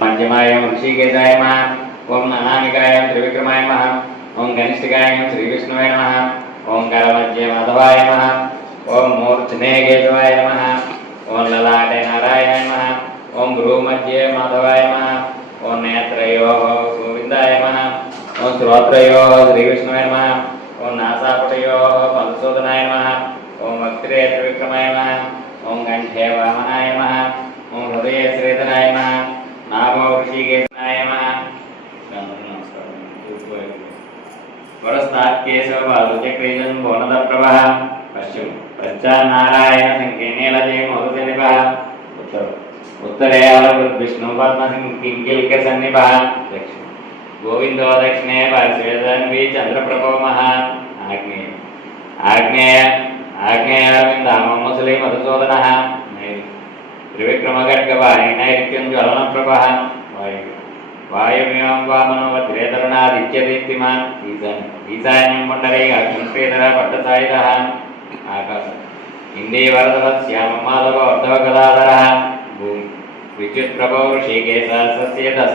मध्यमाय ऋषिकेशाय नमः। ओम अनामिकाय त्रिविक्रमाय नमः। ओम कनिष्ठिकाय श्रीविष्णुवे नमः। ओम करमध्ये माधवाय नमः। ओम मूर्धने केशवाय नमः। ओम ललाटे नारायणाय नमः। ओम भ्रूमध्ये माधवाय नमः। ओम नेत्रयोः गोविन्दाय नमः। ओम श्रोत्रयोः श्रीविष्णुवे नमः। ओम नासापुटयोः मधुसूदनाय नमः। ओम वक्त्रे त्रिविक्रमाय नमः। ओम कंठे वामनाय नमः। ओम हृदये श्रीधराय नमः। नाभो ऋषिकेशाय नमः। वरस्तात् केशवपादचक्रेजन् भुवनदप्रभः। पश्चिम पश्चान्नारायण संकेनेलजे मधुसन्निभः। उत्तरे विष्णु पद्मसिंह किङ्किल्कसन्निभः। दक्षिण गोविन्दो दक्षिणे पार्श्वे तन्वी चन्द्रप्रभो महान्। आग्नेय आग्नेय आग्नेयारविन्दामो मुसले मधुसूदनः। त्रिविक्रमखड्गवाहि नैऋत्यं ज्वलनप्रभः। वायुव्यं वामनो वज्रे तरुणादित्यदीप्तिमान्। ईशान्यं पुण्डरीकाक्षं श्रीधरः पट्टसायुधः। आकाशः इन्दीवरदवत्स्यामं माधवो अर्धवगदाधरः। भूमि विद्युत्प्रभो ऋषिकेशः सस्येदस्य